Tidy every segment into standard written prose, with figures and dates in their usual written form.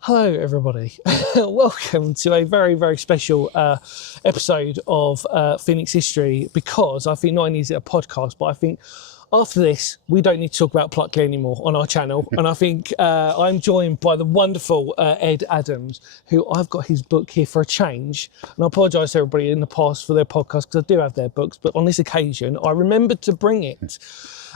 Hello, everybody. Welcome to a very, very special episode of Phoenix History, because I think not only is it a podcast, but I think after this, we don't need to talk about Pluckley anymore on our channel. And I think I'm joined by the wonderful Ed Adams, who I've got his book here for a change. And I apologise to everybody in the past for their podcast, because I do have their books. But on this occasion, I remembered to bring it.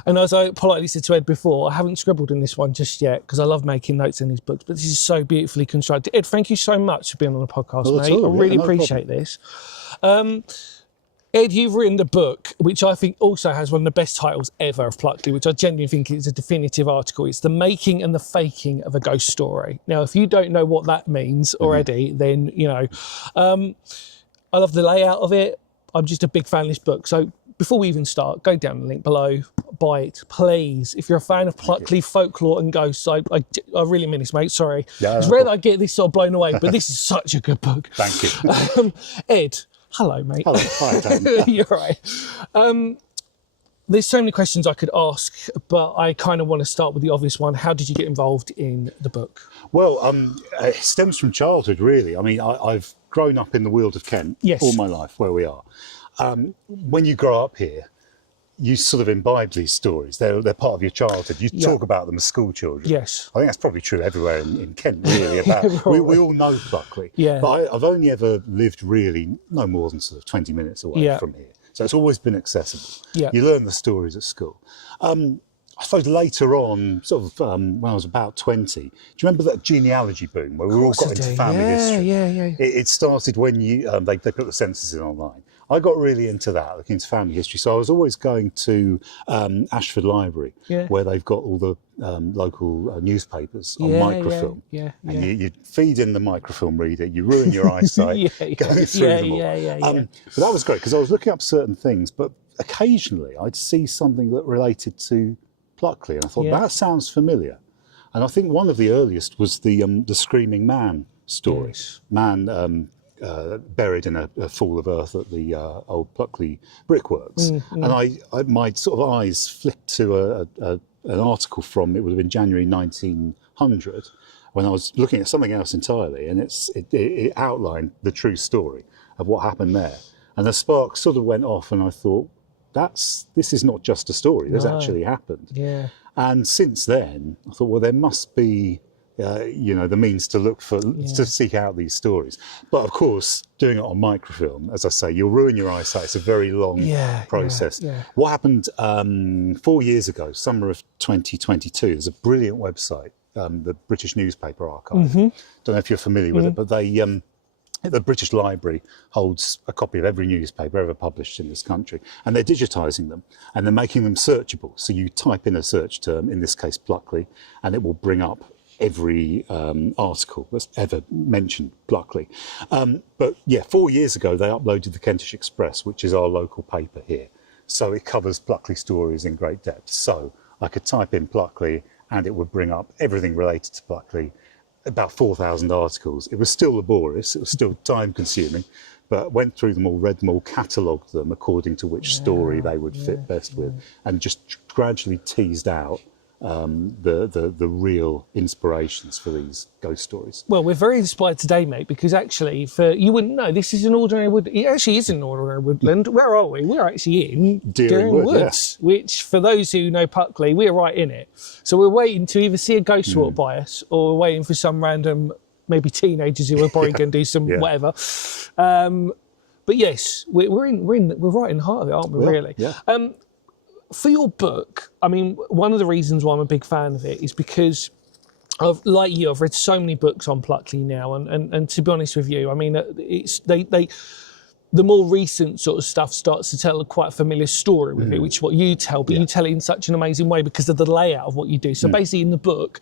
And as I politely said to Ed before, I haven't scribbled in this one just yet, because I love making notes in these books, but this is so beautifully constructed. Ed, thank you so much for being on the podcast, mate. I really appreciate this. Ed, you've written the book, which I think also has one of the best titles ever of Pluckley, which I genuinely think is a definitive article. It's The Making and the Faking of a Ghost Story. Now, if you don't know what that means already, then, you know, I love the layout of it. I'm just a big fan of this book. So before we even start, go down the link below, buy it, please. If you're a fan of Pluckley, folklore and ghosts, I really mean this, mate, sorry. Yeah, it's rare that I get this sort of blown away, but this is such a good book. Thank you. Ed, hello, mate. Hello, hi, Dan. You're right. There's so many questions I could ask, but I kind of want to start with the obvious one. How did you get involved in the book? Well, it stems from childhood, really. I mean, I've grown up in the Weald of Kent all my life, where we are. When you grow up here, you sort of imbibe these stories. They're part of your childhood. You talk about them as school children. Yes. I think that's probably true everywhere in Kent, really. About we all know Pluckley. Yeah. But I've only ever lived really no more than sort of 20 minutes away from here. So it's always been accessible. Yeah. You learn the stories at school. I suppose later on, sort of when I was about 20, do you remember that genealogy boom where we all got into family history? Yeah. It started when they put the census in online. I got really into that, looking into family history. So I was always going to Ashford Library, where they've got all the local newspapers on microfilm. And you feed in the microfilm reader, you ruin your eyesight going through them all. But that was great, because I was looking up certain things, but occasionally I'd see something that related to Pluckley, and I thought, that sounds familiar. And I think one of the earliest was the Screaming Man story. Yes. Man buried in a fall of earth at the old Pluckley brickworks. And my sort of eyes flicked to an article from, it would have been January 1900, when I was looking at something else entirely, and it outlined the true story of what happened there. And the spark sort of went off, and I thought, this is not just a story, this actually happened. Yeah. And since then, I thought, well, there must be the means to look for, to seek out these stories. But of course, doing it on microfilm, as I say, you'll ruin your eyesight. It's a very long process. What happened 4 years ago, summer of 2022, there's a brilliant website, the British Newspaper Archive. Don't know if you're familiar with it, but the British Library holds a copy of every newspaper ever published in this country, and they're digitising them, and they're making them searchable. So you type in a search term, in this case Pluckley, and it will bring up every article that's ever mentioned Pluckley. But yeah, 4 years ago they uploaded the Kentish Express, which is our local paper here. So it covers Pluckley stories in great depth. So I could type in Pluckley and it would bring up everything related to Pluckley, about 4,000 articles. It was still laborious, it was still time consuming, but went through them all, read them all, catalogued them according to which story they would fit best with, and just gradually teased out the real inspirations for these ghost stories. Well, we're very inspired today, mate, because actually, you wouldn't know, this is an ordinary wood. It actually is an ordinary woodland. Where are we? We're actually in Deering Woods, which, for those who know Pluckley, we're right in it. So we're waiting to either see a ghost walk by us, or we're waiting for some random, maybe teenagers who are probably going to do some whatever. But yes, we're right in the heart of it, aren't we? Really? Yeah. For your book, I mean, one of the reasons why I'm a big fan of it is because like you, I've read so many books on Pluckley now, and to be honest with you, I mean, the more recent sort of stuff starts to tell a quite familiar story with it, which is what you tell, but you tell it in such an amazing way because of the layout of what you do. So basically in the book,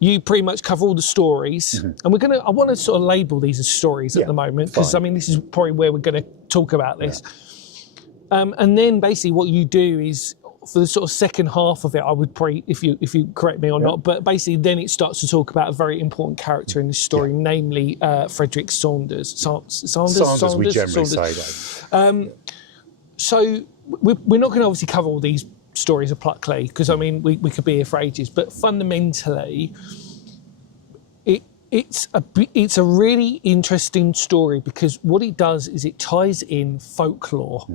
you pretty much cover all the stories, and I want to sort of label these as stories at the moment, because I mean, this is probably where we're going to talk about this. And then basically what you do is, for the sort of second half of it, I would probably, if you correct me or not, but basically then it starts to talk about a very important character in the story, namely Frederick Saunders. Saunders, we generally say that. So we're not going to obviously cover all these stories of Pluckley, because I mean we could be here for ages, but fundamentally It's a really interesting story because what it does is it ties in folklore.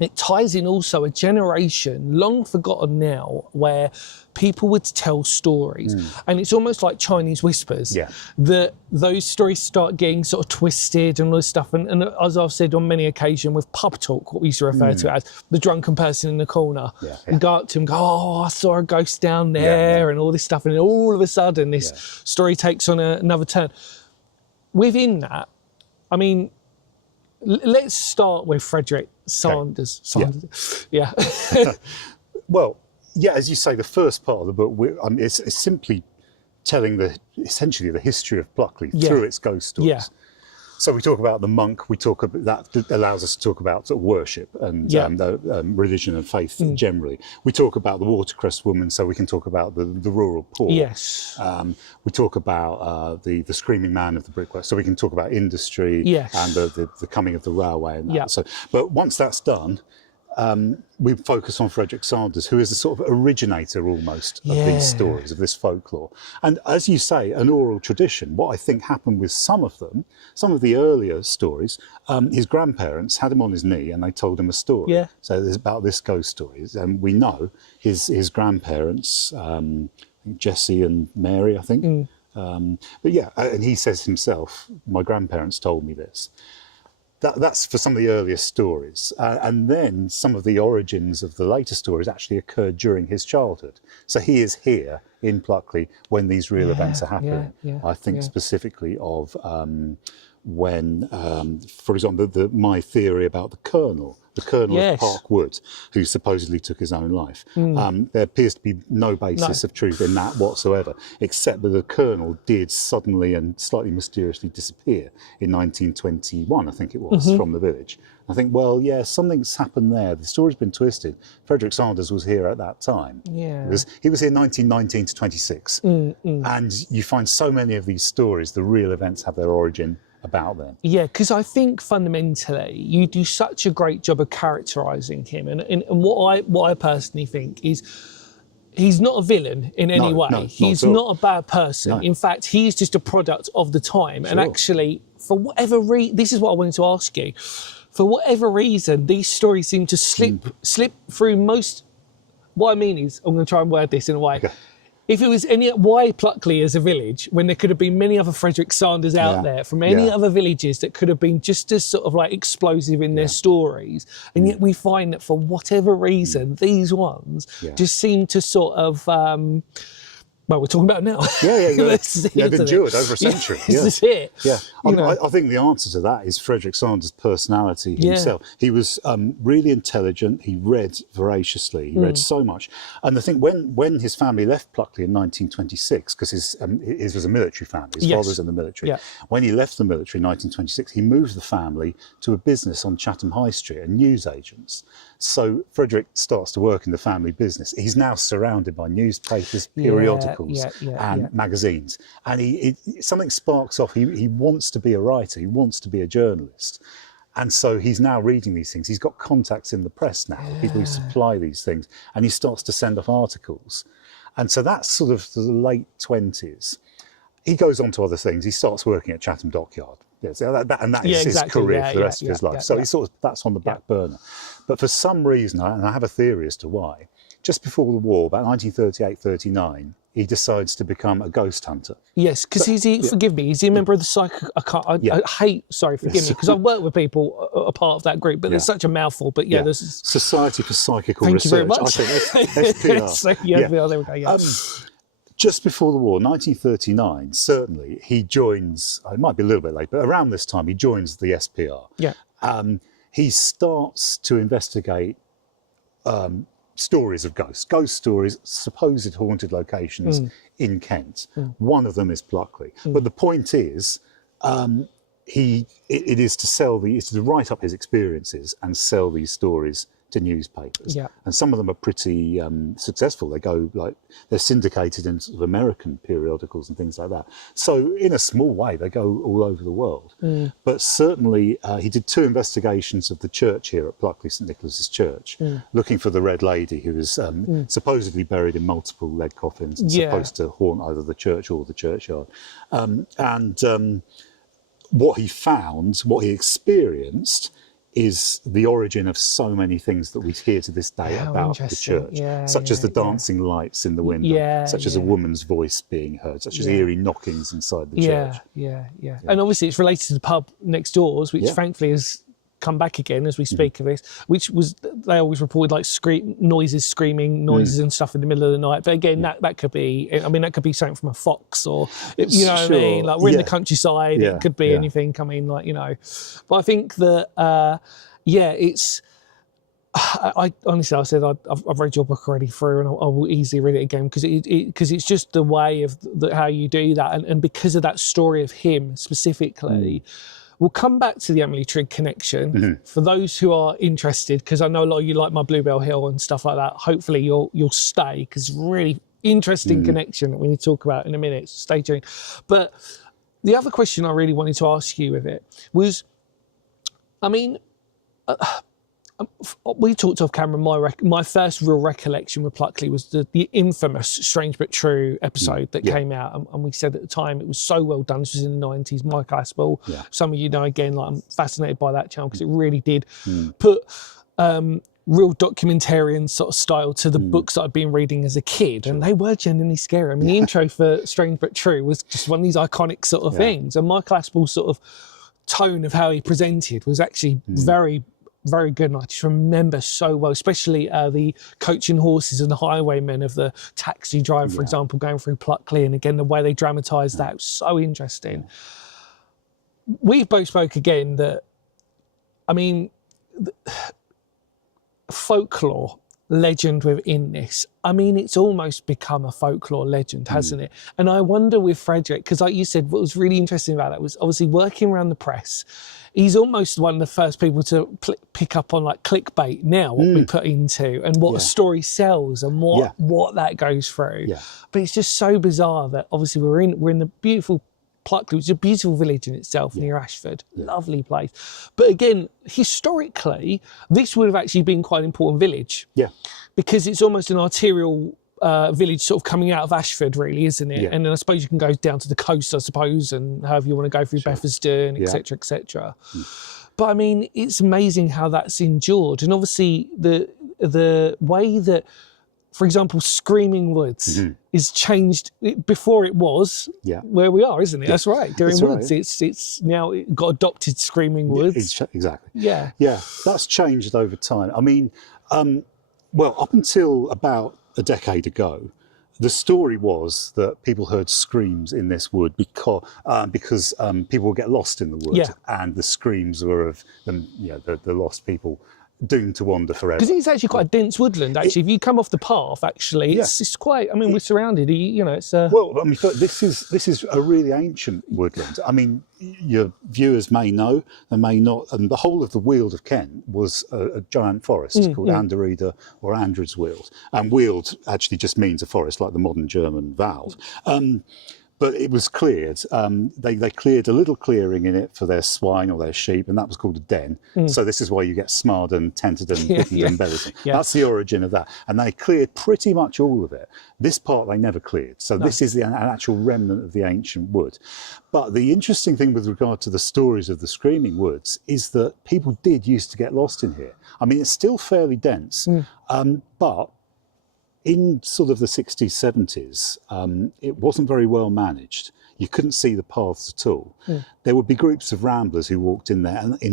It ties in also a generation long forgotten now where people would tell stories, and it's almost like Chinese whispers. That those stories start getting sort of twisted and all this stuff. And as I've said on many occasions with pub talk, what we used to refer to as the drunken person in the corner, and go up to him, and go, "Oh, I saw a ghost down there," and all this stuff, and all of a sudden this story takes on another turn. Within that, I mean, let's start with Frederick Sanders. Well, yeah, as you say, the first part of the book is simply telling essentially the history of Pluckley through its ghost stories. So we talk about the monk. We talk about that allows us to talk about sort of worship and the religion and faith generally. We talk about the watercress woman, so we can talk about the rural poor. We talk about the screaming man of the brickwork, so we can talk about industry and the coming of the railway and that. So, but once that's done, we focus on Frederick Sanders, who is the sort of originator almost of these stories, of this folklore. And as you say, an oral tradition. What I think happened with some of them, some of the earlier stories, his grandparents had him on his knee and they told him a story. So there's about this ghost story. And we know his grandparents, Jesse and Mary, I think. But yeah, and he says himself, my grandparents told me this. That's for some of the earliest stories. And then some of the origins of the later stories actually occurred during his childhood. So he is here in Pluckley when these real events are happening. I think specifically of when, for example, my theory about the Colonel of Park Wood, who supposedly took his own life. There appears to be no basis of truth in that whatsoever, except that the Colonel did suddenly and slightly mysteriously disappear in 1921, I think it was, from the village. I think, well, yeah, something's happened there. The story's been twisted. Frederick Sanders was here at that time. He was here 1919 to 26. And you find so many of these stories, the real events have their origin about them. Yeah, because I think fundamentally you do such a great job of characterising him, and what I personally think is he's not a villain in any way. He's not a bad person. In fact, he's just a product of the time. And actually, for whatever reason, this is what I wanted to ask you. For whatever reason, these stories seem to slip through most. What I mean is, I'm going to try and word this in a way. If it was why Pluckley as a village, when there could have been many other Frederick Sanders out there from any other villages that could have been just as sort of like explosive in their stories, and yet we find that for whatever reason, these ones just seem to sort of, well, we're talking about it now. They've endured over a century. This is it. I think the answer to that is Frederick Sanders' personality himself. He was really intelligent. He read voraciously. He read so much. And the thing, when his family left Pluckley in 1926, because his was a military family, his father's in the military. When he left the military in 1926, he moved the family to a business on Chatham High Street, a newsagents. So Frederick starts to work in the family business. He's now surrounded by newspapers, periodicals, and magazines. And something sparks off. He wants to be a writer. He wants to be a journalist. And so he's now reading these things. He's got contacts in the press now, people who supply these things. And he starts to send off articles. And so that's sort of the late 20s. He goes on to other things. He starts working at Chatham Dockyard. And that is his career for the rest of his life. So that's on the back burner. But for some reason, and I have a theory as to why, just before the war, about 1938-39, he decides to become a ghost hunter. Yes, because forgive me, is he a member of the forgive me, because I've worked with people a part of that group, but there's such a mouthful. But there's Society for Psychical Thank Research. you very much. I think SPR. There we go. Just before the war, 1939, certainly, he joins, it might be a little bit late, but around this time, he joins the SPR. He starts to investigate stories of ghosts, ghost stories, supposed haunted locations in Kent. One of them is Pluckley. But the point is, it is to write up his experiences and sell these stories to newspapers. Yeah. And some of them are pretty successful. They go they're syndicated in sort of American periodicals and things like that. So in a small way, they go all over the world. But certainly he did 2 investigations of the church here at Pluckley, St Nicholas's Church, looking for the Red Lady, who was supposedly buried in multiple lead coffins and supposed to haunt either the church or the churchyard. What he found, what he experienced, is the origin of so many things that we hear to this day about the church, such as the dancing lights in the window, such as a woman's voice being heard, such as eerie knockings inside the church. And obviously it's related to the pub next doors, which thankfully has come back again as we speak of this, which was, they always reported like screaming noises and stuff in the middle of the night. But again, that could be, I mean, that could be something from a fox, or, you know what I mean? Like, we're in the countryside, it could be anything coming, like, you know. But I think that, it's, I honestly, I said I've read your book already through, and I will easily read it again, because it's just the way of how you do that, and because of that story of him specifically. We'll come back to the Emily Trigg connection for those who are interested, because I know a lot of you like my Bluebell Hill and stuff like that. Hopefully you'll stay, because it's a really interesting connection that we need to talk about in a minute. So stay tuned. But the other question I really wanted to ask you with it was, I mean, we talked off camera. My first real recollection with Pluckley was the infamous Strange But True episode that came out, and we said at the time it was so well done. This was in the 90s. Mike Aspel, some of you know, again, like, I'm fascinated by that channel, because it really did put real documentarian sort of style to the books that I'd been reading as a kid, and they were genuinely scary. I mean, the intro for Strange But True was just one of these iconic sort of things, and Mike Aspel's sort of tone of how he presented was actually very, very good, and I just remember so well, especially the coaching horses and the highwaymen of the taxi driver, for example, going through Pluckley, and again the way they dramatised that was so interesting. We've both spoke again that, I mean, folklore legend within this, I mean, it's almost become a folklore legend, hasn't it? And I wonder with Frederick, because like you said, what was really interesting about that was obviously working around the press. He's almost one of the first people to pick up on like clickbait now, what we put into, and what a story sells, and what that goes through. But it's just so bizarre that obviously we're in the beautiful Pluckley, which is a beautiful village in itself near Ashford, lovely place. But again, historically, this would have actually been quite an important village. Because it's almost an arterial village sort of coming out of Ashford, really, isn't it? And then I suppose you can go down to the coast, I suppose, and however you want to go through Bethesda, etc., etc. But I mean, it's amazing how that's endured, and obviously the way that, for example, Screaming Woods is changed. Before it was where we are, isn't it? That's right. During Woods, it's now got adopted Screaming Woods. Exactly. Yeah. That's changed over time. I mean, well, up until about a decade ago, the story was that people heard screams in this wood because people would get lost in the wood, and the screams were of them, the lost people doomed to wander forever. Because it's actually quite a dense woodland, actually. If you come off the path, actually, it's quite, I mean, we're surrounded, it's... Well, I mean, this is a really ancient woodland. I mean, your viewers may know, they may not, and the whole of the Weald of Kent was a giant forest called Anderida or Andred's Weald. And Weald actually just means a forest, like the modern German Wald. But it was cleared. They cleared a little clearing in it for their swine or their sheep, and that was called a den. So this is why you get Smarden, Tenterden, Bittenden, Bellisden. That's the origin of that. And they cleared pretty much all of it. This part they never cleared. So this is an actual remnant of the ancient wood. But the interesting thing with regard to the stories of the Screaming Woods is that people did used to get lost in here. I mean, it's still fairly dense, but in sort of the 60s, 70s, it wasn't very well managed. You couldn't see the paths at all. There would be groups of ramblers who walked in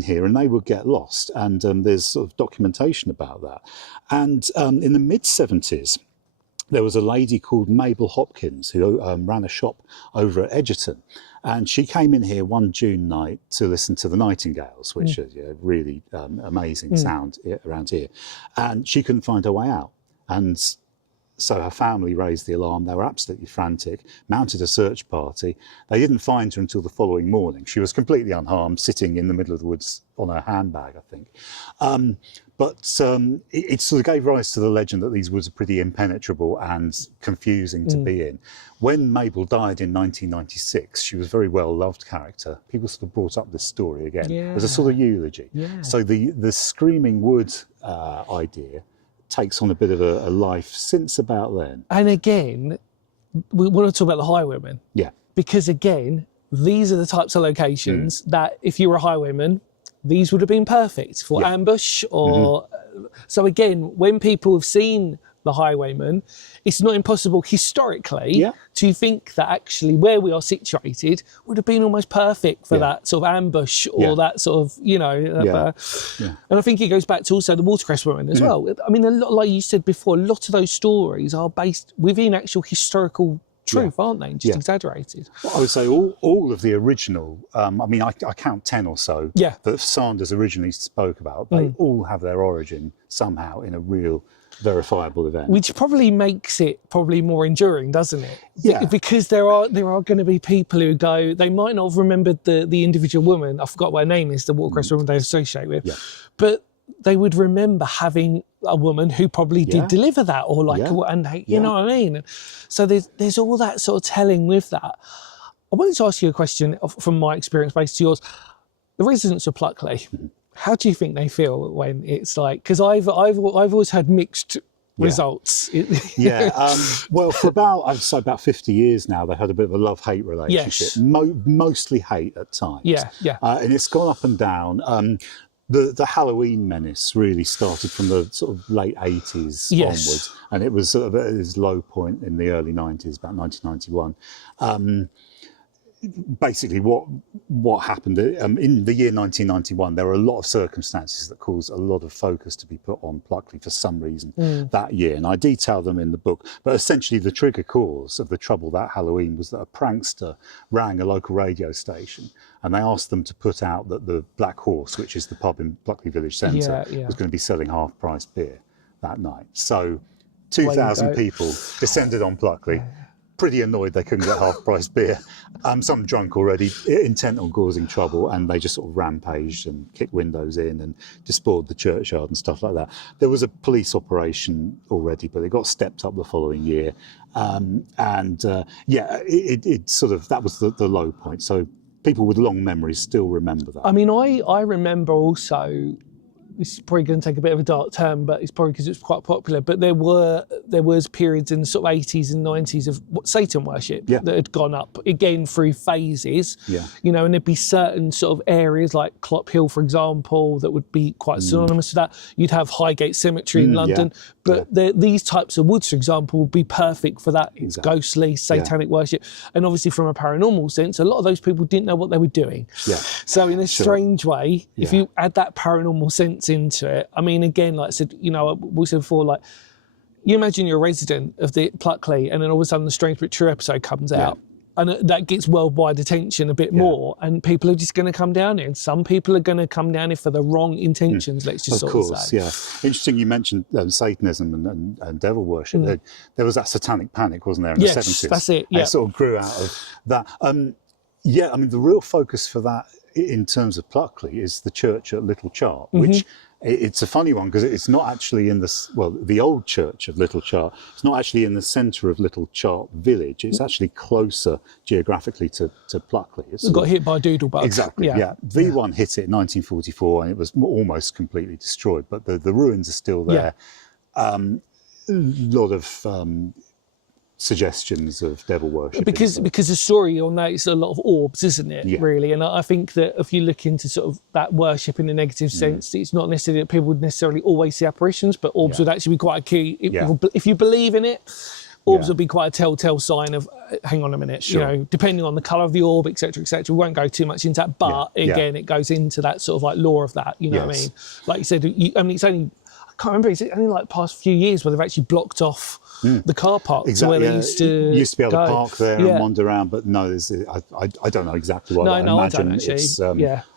here, and they would get lost. And there's sort of documentation about that. And in the mid-70s, there was a lady called Mabel Hopkins who ran a shop over at Edgerton. And she came in here one June night to listen to the nightingales, which are really amazing sound around here. And she couldn't find her way out. And So her family raised the alarm. They were absolutely frantic, mounted a search party. They didn't find her until the following morning. She was completely unharmed, sitting in the middle of the woods on her handbag, I think. But it sort of gave rise to the legend that these woods are pretty impenetrable and confusing to be in. When Mabel died in 1996, she was a very well-loved character. People sort of brought up this story again as a sort of eulogy. Yeah. So the Screaming Wood idea takes on a bit of a life since about then. And again, we want to talk about the highwaymen. Yeah. Because again, these are the types of locations that if you were a highwayman, these would have been perfect for ambush or... So again, when people have seen the highwayman, it's not impossible historically to think that actually where we are situated would have been almost perfect for that sort of ambush or that sort of, you know... And I think it goes back to also the watercress women as well. I mean, a lot, like you said before, a lot of those stories are based within actual historical truth, aren't they? Just exaggerated. Well, I would say all of the original, I mean, I count 10 or so that Sanders originally spoke about. They all have their origin somehow in a real verifiable event. Which probably makes it probably more enduring, doesn't it? Yeah. Because there are going to be people who go, they might not have remembered the individual woman, I forgot what her name is, the watercress woman they associate with, but they would remember having a woman who probably did deliver that, or like, and you know what I mean? So there's all that sort of telling with that. I wanted to ask you a question from my experience based to yours. The residents of Pluckley, how do you think they feel when it's like, because I've always had mixed results. Well, for about 50 years now, they had a bit of a love-hate relationship, mostly hate at times. And it's gone up and down. The Halloween menace really started from the sort of late 80s onwards, and it was sort of at its low point in the early 90s, about 1991. Basically, what happened in the year 1991, there were a lot of circumstances that caused a lot of focus to be put on Pluckley for some reason that year, and I detail them in the book. But essentially, the trigger cause of the trouble that Halloween was that a prankster rang a local radio station, and they asked them to put out that the Black Horse, which is the pub in Pluckley Village Centre, was going to be selling half-price beer that night. So 2,000 people descended on Pluckley, pretty annoyed they couldn't get half-price beer. Some drunk already, intent on causing trouble, and they just sort of rampaged and kicked windows in and despoiled the churchyard and stuff like that. There was a police operation already, but it got stepped up the following year. It sort of, that was the low point. So people with long memories still remember that. I mean, I remember also, this is probably going to take a bit of a dark turn, but it's probably because it's quite popular, but there was periods in the sort of 80s and 90s of Satan worship that had gone up, again, through phases. You know, and there'd be certain sort of areas like Clop Hill, for example, that would be quite synonymous with that. You'd have Highgate Cemetery in London, but these types of woods, for example, would be perfect for that. It's ghostly, satanic worship. And obviously from a paranormal sense, a lot of those people didn't know what they were doing. So in a strange way, if you add that paranormal sense into it, I mean, again, like I said, you know, we said before, like, you imagine you're a resident of the Pluckley, and then all of a sudden the Strange But True episode comes out, and that gets worldwide attention a bit more, and people are just going to come down here, and some people are going to come down here for the wrong intentions, let's just sort of say. Interesting you mentioned Satanism and devil worship. There was that satanic panic, wasn't there, in the 70s? That's it, and it sort of grew out of that. I mean, the real focus for that in terms of Pluckley is the church at Little Chart, which it's a funny one because it's not actually in the old church of Little Chart. It's not actually in the centre of Little Chart village. It's actually closer geographically to Pluckley. It got hit by a doodle bug. Exactly. V1 hit it in 1944, and it was almost completely destroyed. But the ruins are still there. A lot of suggestions of devil worship. Because the story on that is a lot of orbs, isn't it, really? And I think that if you look into sort of that worship in a negative sense, it's not necessarily that people would necessarily always see apparitions, but orbs would actually be quite a key. If you believe in it, orbs would be quite a telltale sign of, hang on a minute, you know, depending on the colour of the orb, etc., etc. We won't go too much into that, but again, it goes into that sort of like lore of that, you know what I mean? Like you said, I mean, it's only, can't remember, it's only like the past few years where they've actually blocked off the car park exactly, where they used to be able go. to park there and wander around, but no, I don't know exactly why. I imagine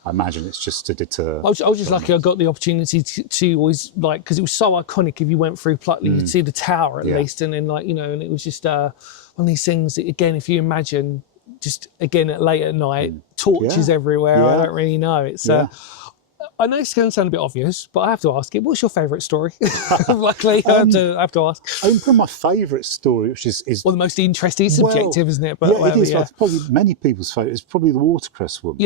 I imagine it's just to deter. I was just lucky I got the opportunity to always, like, because it was so iconic. If you went through Pluckley, you'd see the tower at least, and then, like, you know, and it was just one of these things that, again, if you imagine, just again at late at night, torches everywhere. I don't really know. It's I know it's going to sound a bit obvious, but I have to ask it. What's your favourite story? Luckily, I have to ask. Probably my favourite story, which is well, the most interesting. It's subjective, isn't it? But it is. Yeah. Probably many people's favourite. It's probably the watercress woman.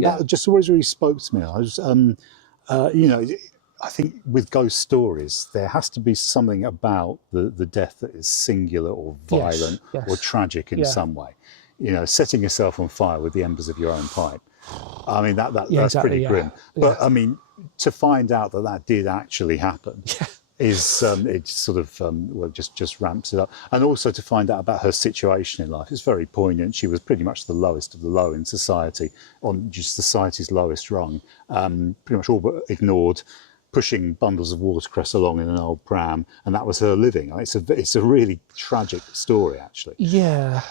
That just always really spoke to me. I was, you know, I think with ghost stories, there has to be something about the death that is singular or violent or tragic in some way. You know, setting yourself on fire with the embers of your own pipe. I mean, that's pretty grim. But I mean, to find out that did actually happen is it sort of well, just ramps it up. And also to find out about her situation in life, it's very poignant. She was pretty much the lowest of the low in society, on just society's lowest rung, pretty much all but ignored, pushing bundles of watercress along in an old pram, and that was her living. It's a really tragic story, actually. Yeah,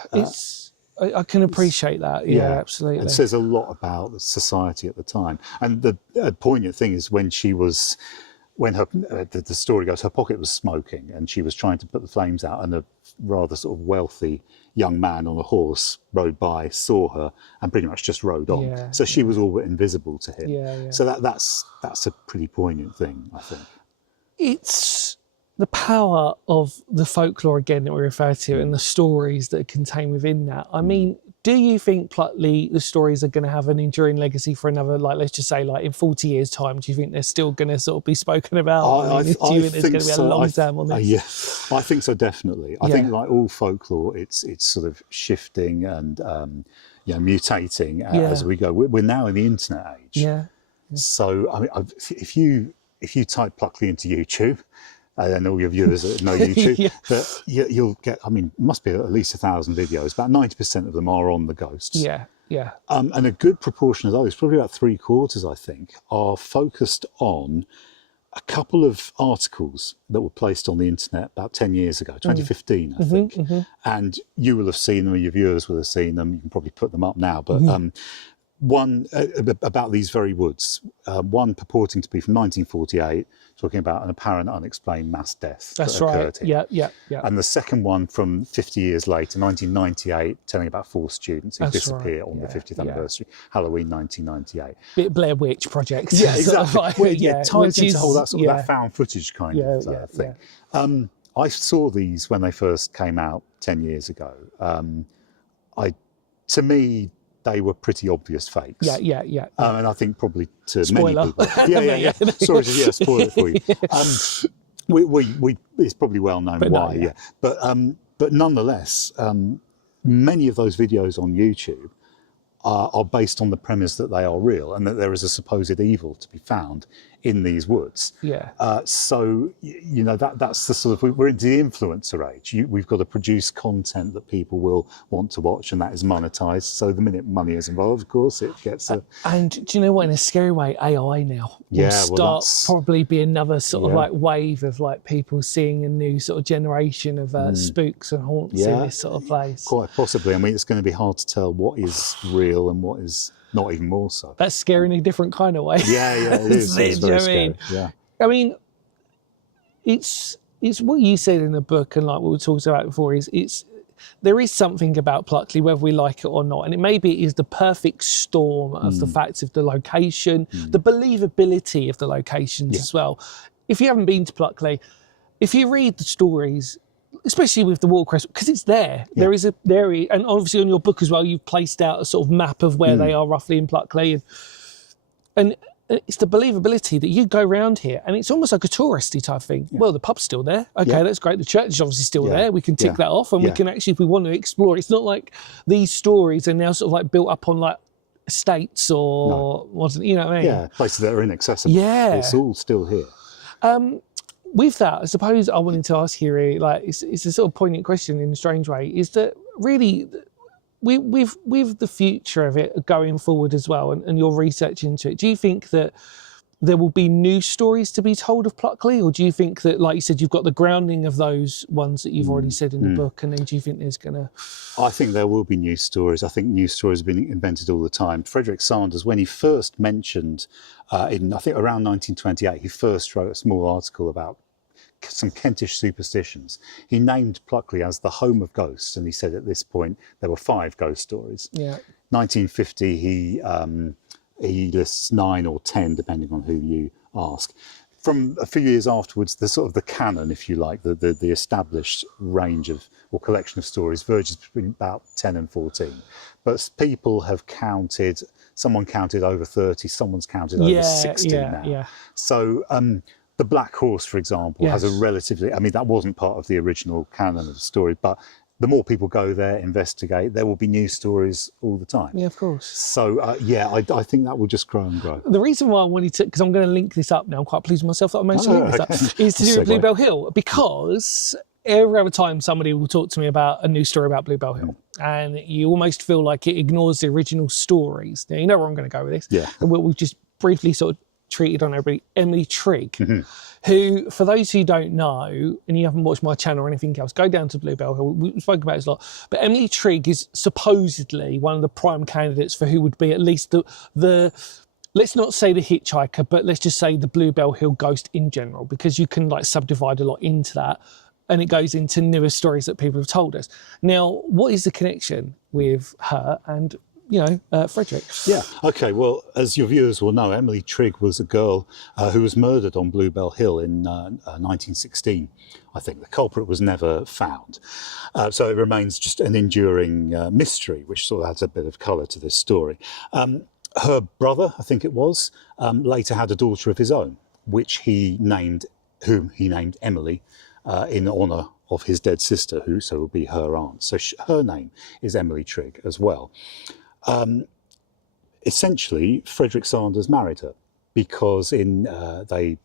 I can appreciate that. Yeah, absolutely. It says a lot about the society at the time. And the poignant thing is when her the story goes, her pocket was smoking and she was trying to put the flames out, and a rather sort of wealthy young man on a horse rode by, saw her, and pretty much just rode on. So she was all but invisible to him. So that's a pretty poignant thing, I think. It's the power of the folklore, again, that we refer to, and the stories that are contained within that. I mean, do you think Pluckley, the stories are going to have an enduring legacy for another, like, let's just say, like, in 40 years' time? Do you think they're still going to sort of be spoken about? I do you think there's going to be a long term on this? Yes, I think so, definitely. I think, like all folklore, it's sort of shifting and mutating as we go. We're now in the internet age. So, I mean, if you type Pluckley into YouTube, and all your viewers that know YouTube, but you'll get, I mean, must be at least 1,000 videos. About 90% of them are on the ghosts. And a good proportion of those, probably about 3/4, I think, are focused on a couple of articles that were placed on the internet about 10 years ago, 2015, I think. And you will have seen them, or your viewers will have seen them. You can probably put them up now, but one about these very woods, one purporting to be from 1948, talking about an apparent unexplained mass death that occurred here. And the second one from 50 years later, 1998, telling about 4 students who disappear on the 50th anniversary, Halloween 1998. Bit Blair Witch Project. Yeah, exactly. Ties into whole that sort of that found footage kind of thing. I saw these when they first came out 10 years ago. To me, they were pretty obvious fakes. And I think probably to spoiler. Many people. Sorry, spoil it for you. It's probably well known why. But nonetheless, many of those videos on YouTube are based on the premise that they are real and that there is a supposed evil to be found in these woods. So, you know, that's the sort of, we're into the influencer age. We've got to produce content that people will want to watch, and that is monetized. So the minute money is involved, of course, it gets and do you know what, in a scary way, AI now will start probably be another sort of like wave of like people seeing a new sort of generation of spooks and haunts in this sort of place. Quite possibly. I mean, it's going to be hard to tell what is real and what is not, even more so. That's scary in a different kind of way. It is. It's very scary. I mean, it's what you said in the book, and like what we talked about before, is there is something about Pluckley, whether we like it or not, and it is the perfect storm of the facts of the location, the believability of the locations as well. If you haven't been to Pluckley, if you read the stories, especially with the watercress, because it's there. There is and obviously on your book as well, you've placed out a sort of map of where they are roughly in Pluckley, and it's the believability that you go around here, and it's almost like a touristy type thing. Well, the pub's still there. Okay, that's great. The church is obviously still there. We can tick that off, and we can actually, if we want to explore, it's not like these stories are now sort of like built up on like estates or wasn't, you know what I mean? Yeah, places that are inaccessible. It's all still here. With that, I suppose I wanted to ask you, really, like, it's a sort of poignant question in a strange way, is that really, with the future of it going forward as well, and your research into it, do you think that there will be new stories to be told of Pluckley, or do you think that, like you said, you've got the grounding of those ones that you've already said in the book, and then do you think there's going to... I think there will be new stories. I think new stories have been invented all the time. Frederick Sanders, when he first mentioned, in I think around 1928, he first wrote a small article about some Kentish superstitions. He named Pluckley as the home of ghosts, and he said at this point there were 5 ghost stories. Yeah. 1950, he lists 9 or 10, depending on who you ask. From a few years afterwards, the sort of the canon, if you like, the established range of or collection of stories verges between about 10 and 14. But people have counted, someone counted over 30, someone's counted over 60 now. Yeah. So the Black Horse, for example, has a relatively, I mean, that wasn't part of the original canon of the story, but the more people go there, investigate, there will be new stories all the time. Yeah, of course. So, I think that will just grow and grow. The reason why I wanted to, because I'm going to link this up now, I'm quite pleased with myself that I managed to link this up, is to do with Bluebell Hill, because every other time somebody will talk to me about a new story about Bluebell Hill, and you almost feel like it ignores the original stories. Now, you know where I'm going to go with this. Yeah. And we've just briefly sort of treated on everybody, Emily Trigg, who, for those who don't know, and you haven't watched my channel or anything else, go down to Bluebell Hill. We spoke about this a lot. But Emily Trigg is supposedly one of the prime candidates for who would be at least the let's not say the hitchhiker, but let's just say the Bluebell Hill ghost in general, because you can like subdivide a lot into that. And it goes into newer stories that people have told us. Now, what is the connection with her and Frederick? Yeah, okay, well, as your viewers will know, Emily Trigg was a girl who was murdered on Bluebell Hill in 1916. I think the culprit was never found. So it remains just an enduring mystery, which sort of adds a bit of colour to this story. Her brother, I think it was, later had a daughter of his own, whom he named Emily, in honour of his dead sister, who so will be her aunt. So her name is Emily Trigg as well. Essentially, Frederick Sanders married her because they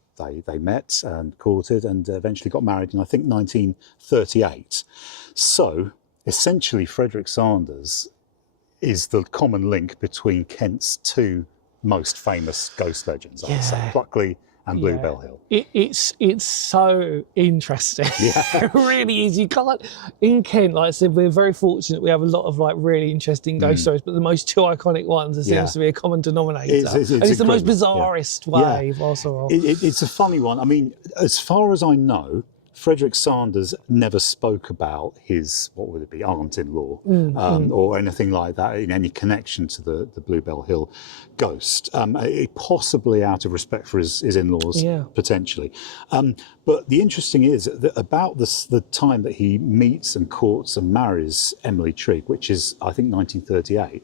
met and courted and eventually got married in, I think, 1938. So essentially, Frederick Sanders is the common link between Kent's 2 most famous ghost legends, I would say, Pluckley and Bluebell Hill. It's so interesting. Yeah. It really is. You can't, in Kent, like I said, we're very fortunate. We have a lot of like really interesting ghost stories, but the most 2 iconic ones, there seems to be a common denominator. It's the most bizarrest way possible. It's a funny one. I mean, as far as I know, Frederick Sanders never spoke about his, what would it be, aunt-in-law or anything like that in any connection to the Bluebell Hill ghost, possibly out of respect for his in-laws, potentially. But the interesting is that about the time that he meets and courts and marries Emily Trigg, which is, I think, 1938,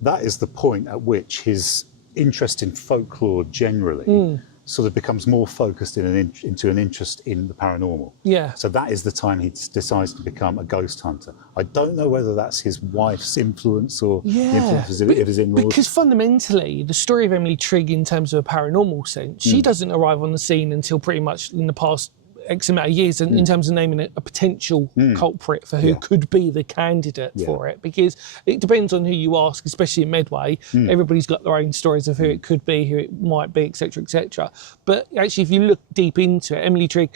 that is the point at which his interest in folklore generally sort of becomes more focused into an interest in the paranormal. Yeah. So that is the time he decides to become a ghost hunter. I don't know whether that's his wife's influence or the influence of his in-laws. Because fundamentally, the story of Emily Trigg in terms of a paranormal sense, she doesn't arrive on the scene until pretty much in the past X amount of years in terms of naming a potential culprit for who could be the candidate for it, because it depends on who you ask, especially in Medway. Everybody's got their own stories of who it could be, who it might be, etc., etc. But actually, if you look deep into it, Emily Trigg,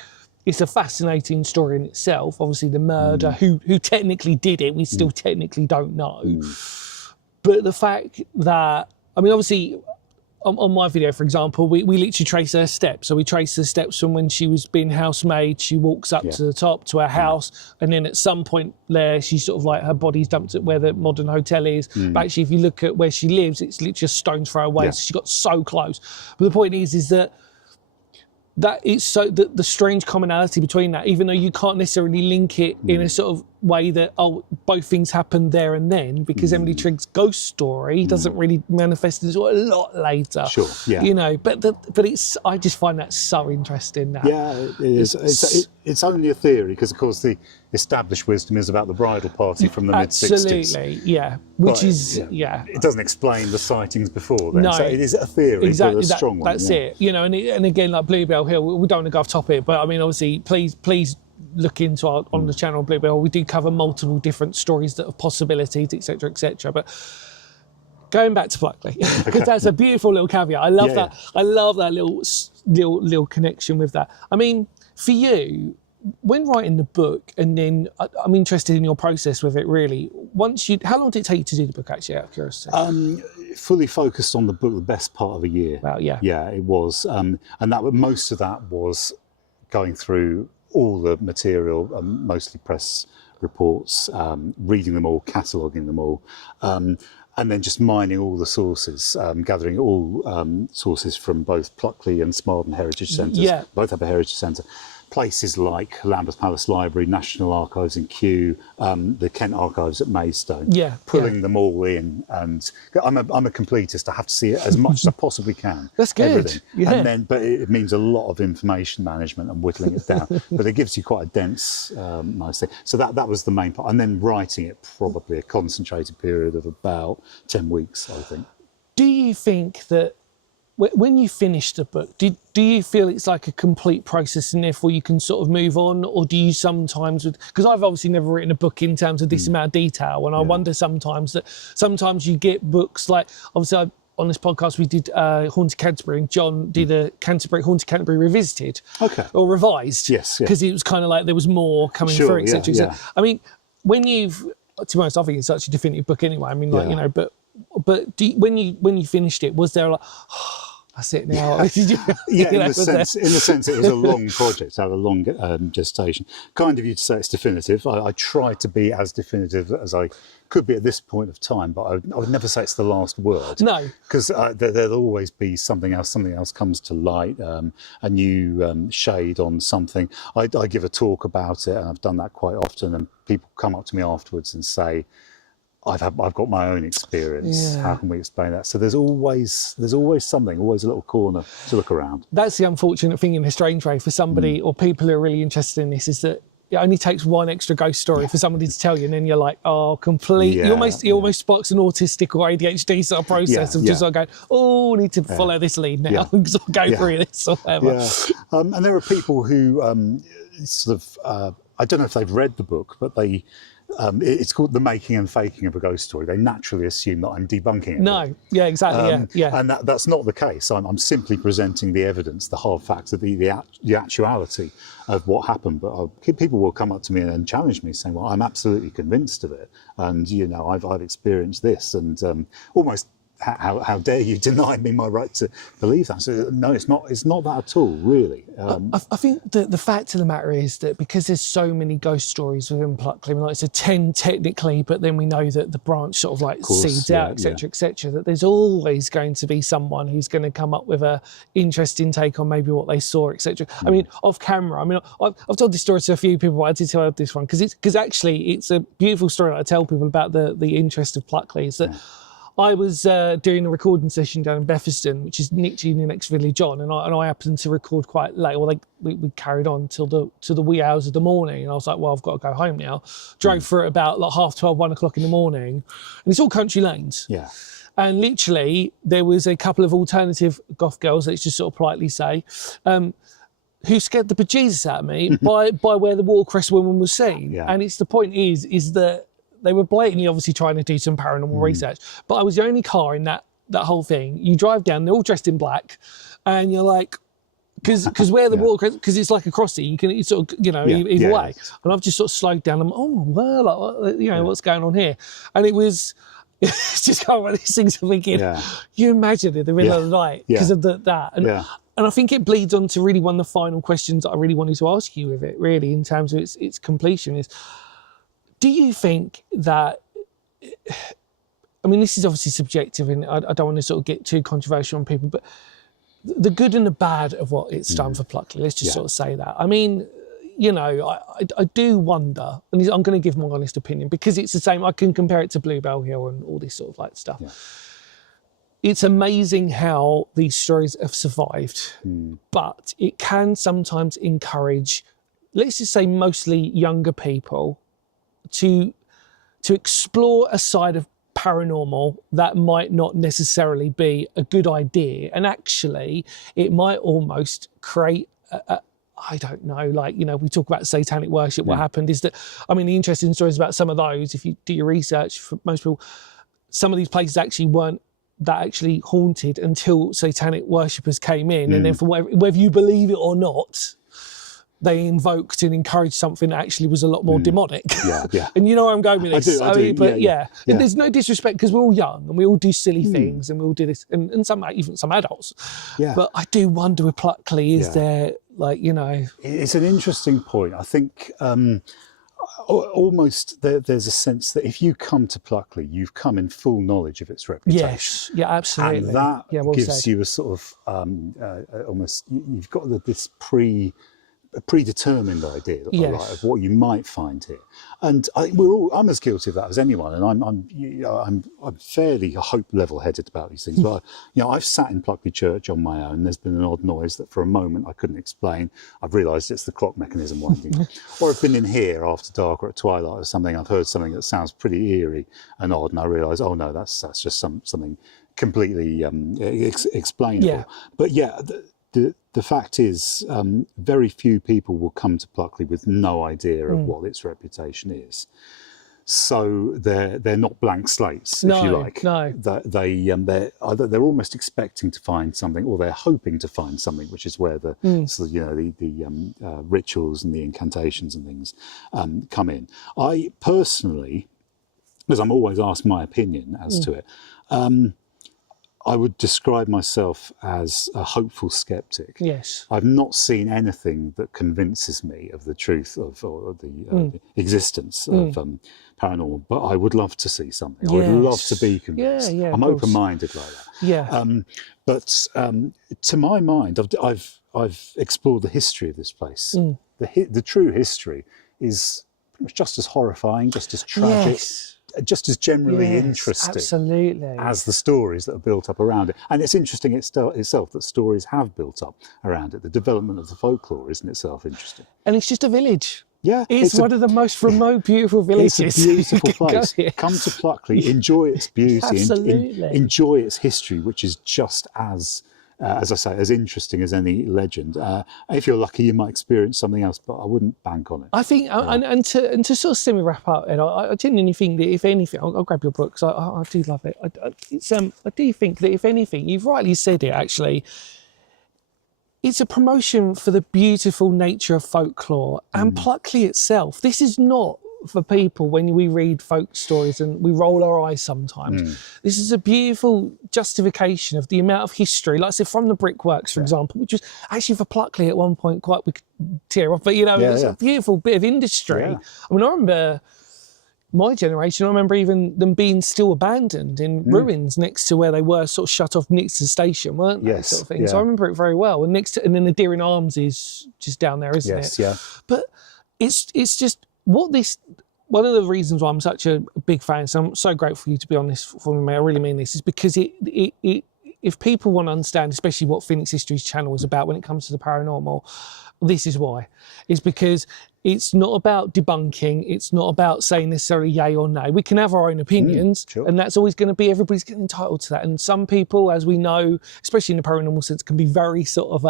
it's a fascinating story in itself. Obviously, the murder, who technically did it, we still technically don't know. But the fact that, I mean, obviously, on my video, for example, we literally trace her steps. So we trace the steps from when she was being housemaid, she walks up to the top to her house, and then at some point there, she's sort of like, her body's dumped at where the modern hotel is. But actually, if you look at where she lives, it's literally a stone's throw away. So she got so close. But the point is that it's so the strange commonality between that, even though you can't necessarily link it in a sort of way that both things happened there and then, because Emily Trigg's ghost story doesn't really manifest until a lot later. Sure, yeah. You know, but it's, I just find that so interesting now. Yeah, it is. It's only a theory, because of course the established wisdom is about the bridal party from the mid-60s. Absolutely, yeah. Which is, it doesn't explain the sightings before then. No, so it is a theory, but a strong one. That's it. You know, and again, like Bluebell Hill, we don't want to go off topic, but I mean, obviously, please look into on the channel Bluebell. We do cover multiple different stories that have possibilities, etc., etc. But going back to Pluckley, because that's a beautiful little caveat. I love that. I love that little connection with that. I mean, for you, when writing the book, and then I'm interested in your process with it. Really, how long did it take you to do the book? Actually, out of curiosity. Fully focused on the book, the best part of a year. Wow, yeah, it was, and most of that was going through all the material, mostly press reports, reading them all, cataloguing them all. And then just mining all the sources, gathering all sources from both Pluckley and Smarden Heritage Centres. Yeah. Both have a heritage centre. Places like Lambeth Palace Library, National Archives in Kew, the Kent Archives at Maidstone. Yeah. Pulling them all in, and I'm a completist. I have to see it as much as I possibly can. That's good. Everything. Yeah. And then, but it means a lot of information management and whittling it down. But it gives you quite a dense, nice thing. So that was the main part. And then writing it, probably a concentrated period of about 10 weeks, I think. Do you think that when you finish the book, do you feel it's like a complete process and therefore you can sort of move on? Or do you sometimes, because I've obviously never written a book in terms of this amount of detail, and I wonder sometimes you get books like, obviously on this podcast we did Haunted Canterbury, and John did a Haunted Canterbury Revisited. Okay. Or revised. Yes. Because it was kind of like there was more coming through, etc. Yeah. I mean, when to be honest, I think it's such a definitive book anyway. I mean, like, you know, but when you finished it, was there like, that's it now? In the sense it was a long project, had a long gestation. Kind of you to say it's definitive. I try to be as definitive as I could be at this point of time, but I would never say it's the last word. No. Because there'll always be something else comes to light, a new shade on something. I give a talk about it, and I've done that quite often, and people come up to me afterwards and say, I've got my own experience. Yeah. How can we explain that? So there's always something, always a little corner to look around. That's the unfortunate thing in a strange way for somebody or people who are really interested in this, is that it only takes one extra ghost story for somebody to tell you, and then you're like, oh, complete. Yeah, it almost sparks an autistic or ADHD sort of process of just like going, oh, I need to follow this lead now and sort of go through this or whatever. Yeah. And there are people who sort of, I don't know if they've read the book, but they. It's called The Making and Faking of a Ghost Story. They naturally assume that I'm debunking it. No, yeah, exactly, yeah. And that's not the case. I'm simply presenting the evidence, the hard facts, the actuality of what happened. But people will come up to me and challenge me, saying, well, I'm absolutely convinced of it. And, you know, I've experienced this. And almost, how dare you deny me my right to believe that? So no, it's not that at all, really. I think the fact of the matter is that because there's so many ghost stories within Pluckley, like it's a 10 technically, but then we know that the branch sort of like seeds out, etc., that there's always going to be someone who's going to come up with a interesting take on maybe what they saw, etc. I mean, off camera, I mean, I've told this story to a few people, but I did tell this one because actually it's a beautiful story that I tell people about the interest of Pluckley. Is that I was doing a recording session down in Bethesden, which is literally the next village on, and I happened to record quite late. Well, we carried on till the wee hours of the morning, and I was like, well, I've got to go home now. Drove through it about like 12:30, 1 o'clock in the morning, and it's all country lanes. Yeah. And literally, there was a couple of alternative goth girls, let's just sort of politely say, who scared the bejesus out of me by where the Watercress woman was seen. Yeah. And it's the point is that they were blatantly obviously trying to do some paranormal research, but I was the only car in that whole thing. You drive down, they're all dressed in black, and you're like, because where the Watercress, because it's like a crossing, you can sort of, you know, either way. And I've just sort of slowed down. I'm, oh, well, like, you know, what's going on here? And it's just kind of one of these things I'm thinking, you imagine in the middle of the night because of that. And I think it bleeds on to really one of the final questions that I really wanted to ask you with it, really, in terms of its completion is, do you think that, I mean, this is obviously subjective and I don't want to sort of get too controversial on people, but the good and the bad of what it's done for Pluckley, let's just sort of say that. I mean, you know, I do wonder, and I'm going to give my honest opinion, because it's the same, I can compare it to Bluebell Hill and all this sort of like stuff. Yeah. It's amazing how these stories have survived, but it can sometimes encourage, let's just say mostly younger people, to explore a side of paranormal that might not necessarily be a good idea, and actually it might almost create I don't know, like, you know, we talk about satanic worship. What happened is that, I mean, the interesting stories about some of those, if you do your research, for most people, some of these places actually weren't that actually haunted until satanic worshippers came in, and then for whether you believe it or not, they invoked and encouraged something that actually was a lot more demonic. Yeah. And you know where I'm going with this. I do. But yeah. And there's no disrespect, because we're all young and we all do silly things, and we all do this, and even some adults. Yeah. But I do wonder with Pluckley, is there, like, you know... It's an interesting point. I think almost there's a sense that if you come to Pluckley, you've come in full knowledge of its reputation. Yes, yeah, absolutely. And that gives you a sort of almost, you've got this predetermined idea of what you might find here, and I'm as guilty of that as anyone, and I'm fairly level-headed about these things. But I've sat in Pluckley Church on my own. There's been an odd noise that for a moment I couldn't explain. I've realised it's the clock mechanism winding. Or I've been in here after dark or at twilight or something. I've heard something that sounds pretty eerie and odd, and I realise, oh no, that's just something completely explainable. Yeah. But the fact is, very few people will come to Pluckley with no idea of what its reputation is. So they're not blank slates, if you like. No. They're almost expecting to find something, or they're hoping to find something, which is where the rituals and the incantations and things come in. I personally, because I'm always asked my opinion as to it, I would describe myself as a hopeful skeptic. Yes. I've not seen anything that convinces me of the truth of the existence of paranormal, but I would love to see something. I would love to be convinced. I'm open-minded like that. Yeah. But to my mind, I've explored the history of this place. The true history is pretty much just as horrifying, just as tragic. Yes. Just as generally interesting as the stories that are built up around it. And it's interesting itself that stories have built up around it. The development of the folklore isn't itself interesting. And it's just a village. Yeah. It's one of the most remote, beautiful villages. It's a beautiful place. Come to Pluckley, enjoy its beauty, enjoy its history, which is just as I say, as interesting as any legend. If you're lucky, you might experience something else, but I wouldn't bank on it. I think, and to sort of semi-wrap up, and I genuinely think that if anything, I'll grab your book, because I do love it. I do think that if anything, you've rightly said it actually, it's a promotion for the beautiful nature of folklore and Pluckley itself. This is not for people when we read folk stories and we roll our eyes sometimes. This is a beautiful justification of the amount of history, like I said, from the brickworks, for example, which was actually for Pluckley at one point we could tear off, but it's a beautiful bit of industry. I mean, I remember my generation, I remember even them being still abandoned in ruins next to where they were, sort of shut off next to the station, weren't they? Sort of thing. So I remember it very well. And and then the Deer in Arms is just down there, isn't it? Yeah. But it's just one of the reasons why I'm such a big fan, so I'm so grateful for you to be on this for me, I really mean this, is because if people want to understand, especially what Phoenix History's channel is about when it comes to the paranormal, this is why. It's because it's not about debunking, it's not about saying necessarily yay or nay. We can have our own opinions, and that's always going to be, everybody's getting entitled to that. And some people, as we know, especially in the paranormal sense, can be very sort of,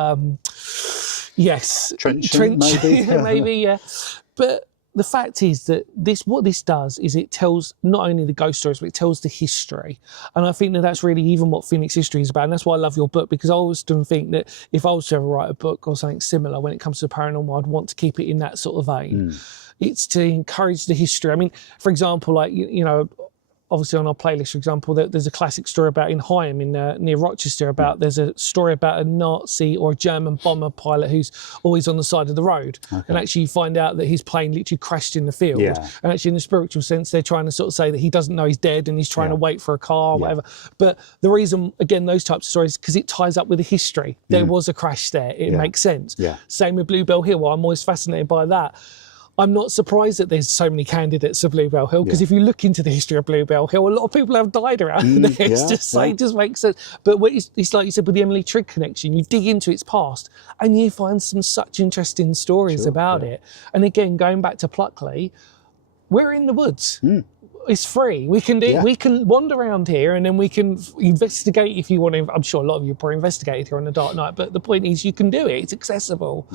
trenchant, maybe. But the fact is that what this does is it tells not only the ghost stories, but it tells the history. And I think that that's really even what Phoenix History is about. And that's why I love your book, because I always think that if I was to ever write a book or something similar when it comes to the paranormal, I'd want to keep it in that sort of vein. It's to encourage the history. I mean, for example, like, obviously on our playlist, for example, there's a classic story about in Higham near Rochester there's a story about a Nazi or a German bomber pilot who's always on the side of the road. And actually you find out that his plane literally crashed in the field. And actually in the spiritual sense, they're trying to sort of say that he doesn't know he's dead and he's trying to wait for a car or whatever. But the reason, again, those types of stories, because it ties up with the history. There was a crash there. It makes sense. Same with Bluebell Hill. I'm always fascinated by that. I'm not surprised that there's so many candidates of Bluebell Hill, because if you look into the history of Bluebell Hill, a lot of people have died around there. It just makes sense. But it's like you said with the Emily Trigg connection, you dig into its past and you find some such interesting stories about it. And again, going back to Pluckley, we're in the woods. It's free. We can we can wander around here, and then we can investigate if you want to. I'm sure a lot of you probably investigated here on a dark night, but the point is you can do it. It's accessible.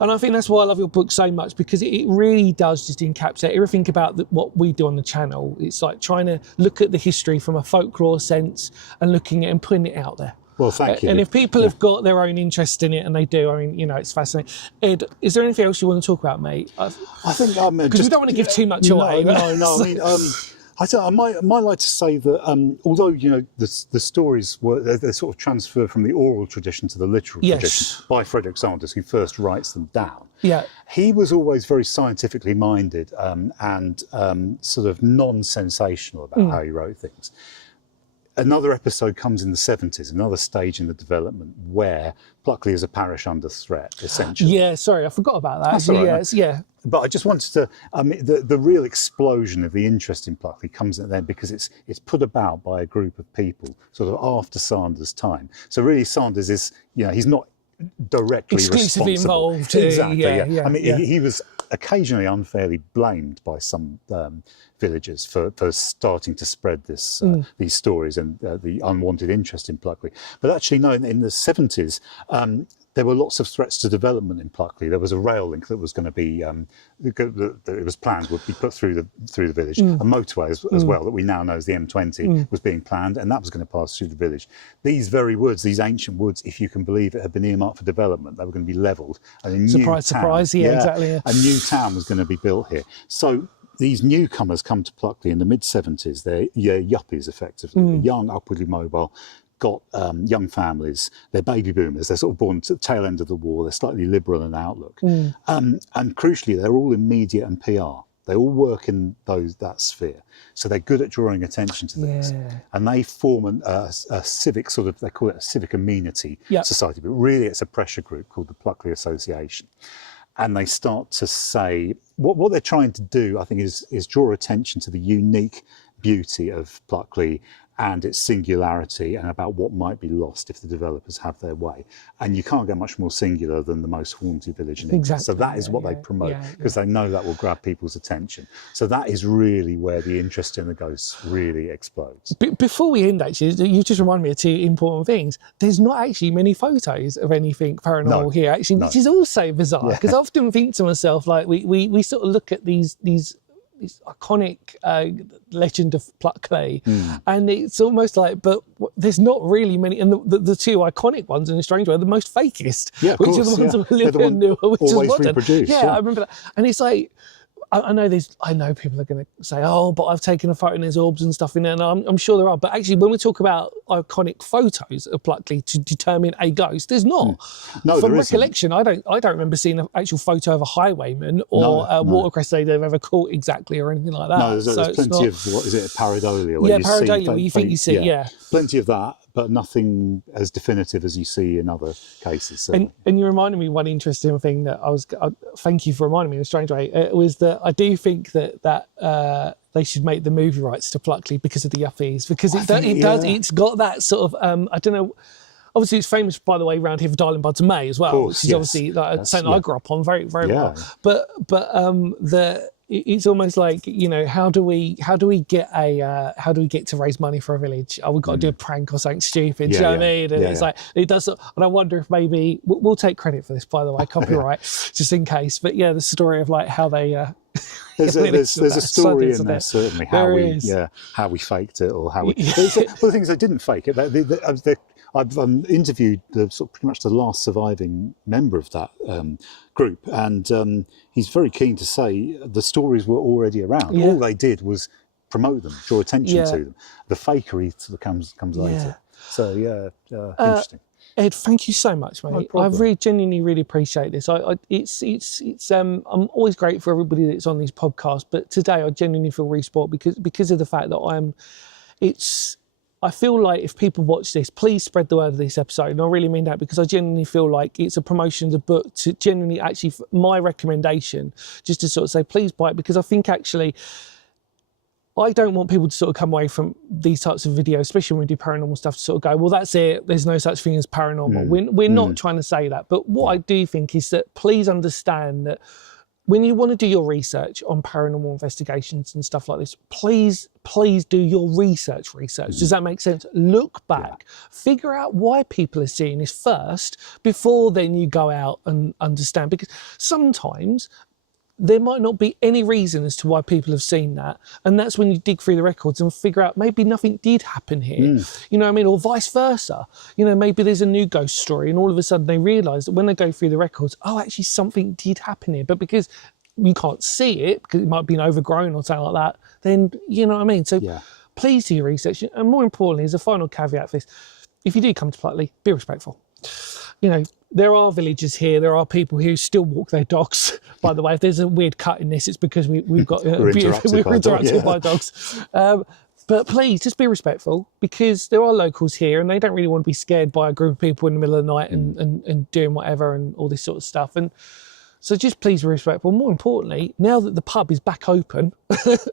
And I think that's why I love your book so much, because it really does just encapsulate everything about what we do on the channel. It's like trying to look at the history from a folklore sense and looking at and putting it out there. Well, thank you. And if people have got their own interest in it, and they do, I mean, you know, it's fascinating. Ed, is there anything else you want to talk about, mate? I think because we don't want to give too much away. No. I mean, I might like to say that although, you know, the stories they're sort of transferred from the oral tradition to the literal tradition by Frederick Sanders, who first writes them down. Yeah, he was always very scientifically minded and sort of non-sensational about how he wrote things. Another episode comes in the 70s, another stage in the development where Pluckley is a parish under threat, essentially. Yeah, sorry, I forgot about that. That's all right, yeah. But I just wanted to, the real explosion of the interest in Pluckley comes in then because it's put about by a group of people sort of after Sanders' time. So really Sanders is, you know, he's not directly exclusively responsible. involved. Exactly, Yeah. I mean, he was occasionally unfairly blamed by some villagers for starting to spread this these stories and the unwanted interest in Pluckley. But actually, no, in the 70s, there were lots of threats to development in Pluckley. There was a rail link that was going to be, that it was planned would be put through the village. A motorway as well that we now know as the M20 was being planned, and that was going to pass through the village. These very woods, these ancient woods, if you can believe it, had been earmarked for development. They were going to be levelled, and a new town, surprise, exactly. Yeah. A new town was going to be built here. So these newcomers come to Pluckley in the mid-70s. They're yuppies, effectively, young, upwardly mobile, got young families. They're baby boomers. They're sort of born to the tail end of the war. They're slightly liberal in outlook. And crucially, they're all in media and PR. They all work in that sphere. So they're good at drawing attention to things. Yeah. And they form a civic sort of, they call it a civic amenity society, but really it's a pressure group called the Pluckley Association. And they start to say, what they're trying to do, I think, is draw attention to the unique beauty of Pluckley and its singularity, and about what might be lost if the developers have their way. And you can't get much more singular than the most haunted village in England. Exactly. So that is what they promote, because they know that will grab people's attention. So that is really where the interest in the ghosts really explodes. Before we end, actually, you just reminded me of two important things. There's not actually many photos of anything paranormal here, actually, which is also bizarre, because I often think to myself, like, we sort of look at these iconic legend of Pluckley, and it's almost like, but there's not really many, and the two iconic ones in a strange way are the most fakest, which are the ones that are a little bit newer, which is modern. I remember that, and it's like, I know people are going to say, oh, but I've taken a photo and there's orbs and stuff in there, and I'm sure there are. But actually, when we talk about iconic photos of Pluckley to determine a ghost, there's not. No, from recollection, I don't remember seeing an actual photo of a highwayman or a watercress they've ever caught exactly or anything like that. No, there's plenty of, what is it, pareidolia? Yeah, pareidolia, where you think you see, plenty of that, but nothing as definitive as you see in other cases. So. And you reminded me one interesting thing that thank you for reminding me in a strange way, was that I do think that they should make the movie rights to Pluckley because of the yuppies, because it's got that sort of, I don't know, obviously it's famous, by the way, around here for Darling Buds of May as well, which is obviously like something I grew up on very, very well. But it's almost like, you know, how do we get to raise money for a village? Oh, we've got to do a prank or something stupid. Do you know what I mean? And it's like, it does. And I wonder if maybe we'll take credit for this, by the way, copyright, just in case. But yeah, the story of like how they. There's a story in there, certainly, how we faked it, or how we. Well, the thing is, they didn't fake it. I've interviewed pretty much the last surviving member of that group, and he's very keen to say the stories were already around. All they did was promote them, draw attention to them. The fakery sort of comes later. So interesting. Ed, thank you so much, mate. I really genuinely really appreciate this. I'm always grateful for everybody that's on these podcasts, but today I genuinely feel really spoiled because of the fact that I feel like if people watch this, please spread the word of this episode. And I really mean that, because I genuinely feel like it's a promotion of the book, to genuinely actually, my recommendation, just to sort of say, please buy it, because I think actually, I don't want people to sort of come away from these types of videos, especially when we do paranormal stuff, to sort of go, well, that's it, there's no such thing as paranormal. We're not trying to say that. But what I do think is that please understand that when you want to do your research on paranormal investigations and stuff like this, please do your research. Does that make sense? Look back, figure out why people are seeing this first before then you go out and understand, because sometimes there might not be any reason as to why people have seen that. And that's when you dig through the records and figure out maybe nothing did happen here. You know what I mean? Or vice versa. You know, maybe there's a new ghost story and all of a sudden they realise that when they go through the records, oh, actually something did happen here. But because you can't see it, because it might have been overgrown or something like that, then, you know what I mean? So please do your research. And more importantly, as a final caveat for this, if you do come to Pluckley, be respectful. You know, there are villagers here. There are people who still walk their dogs. By the way, if there's a weird cut in this, it's because we've got we're interrupted by dogs. But please, just be respectful, because there are locals here and they don't really want to be scared by a group of people in the middle of the night and doing whatever and all this sort of stuff. And so just please be respectful. More importantly, now that the pub is back open,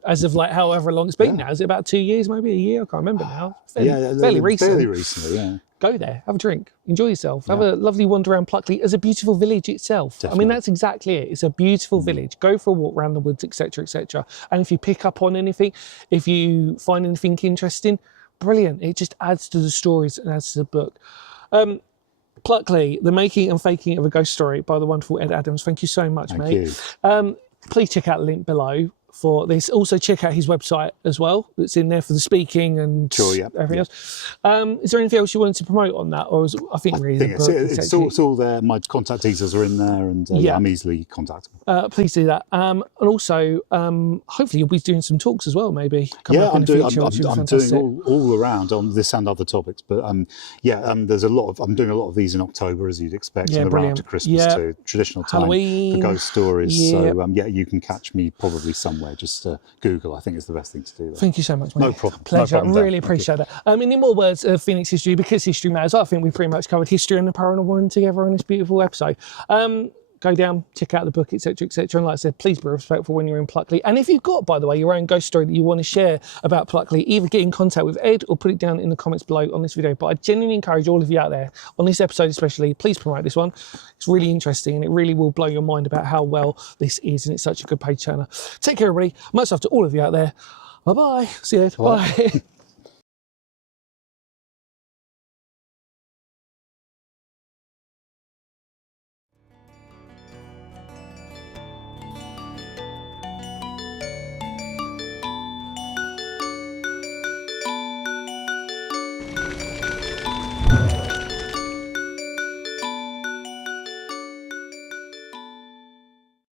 as of like however long it's been now, is it about 2 years, maybe a year? I can't remember now. Fairly recently, yeah. Go there, have a drink, enjoy yourself, have a lovely wander around Pluckley as a beautiful village itself. Definitely. I mean, that's exactly it. It's a beautiful village. Go for a walk around the woods, etc., etc. And if you pick up on anything, if you find anything interesting, brilliant. It just adds to the stories and adds to the book. Pluckley, The Making and Faking of a Ghost Story by the wonderful Ed Adams. Thank you so much, mate. Thank you. Please check out the link below for this. Also check out his website as well. That's in there for the speaking and everything else. Is there anything else you wanted to promote on that? Or is I think really it's all there. My contact details are in there, and I'm easily contactable. Please do that. And also, hopefully you'll be doing some talks as well, maybe. I'm doing all around on this and other topics. But there's I'm doing a lot of these in October, as you'd expect, and around after Christmas too. Traditional time Halloween for ghost stories. So you can catch me probably somewhere. Just Google, I think, is the best thing to do. Thank you so much, mate. No problem. Pleasure. No problem, I really appreciate that. In more words of Phoenix history, because history matters, I think we pretty much covered history and the paranormal together on this beautiful episode. Go down, check out the book, etc., etc. And like I said, please be respectful when you're in Pluckley. And if you've got, by the way, your own ghost story that you want to share about Pluckley, either get in contact with Ed or put it down in the comments below on this video. But I genuinely encourage all of you out there, on this episode especially, please promote this one. It's really interesting and it really will blow your mind about how well this is. And it's such a good page turner. Take care, everybody. Much love to all of you out there. Bye-bye. See you later. Bye.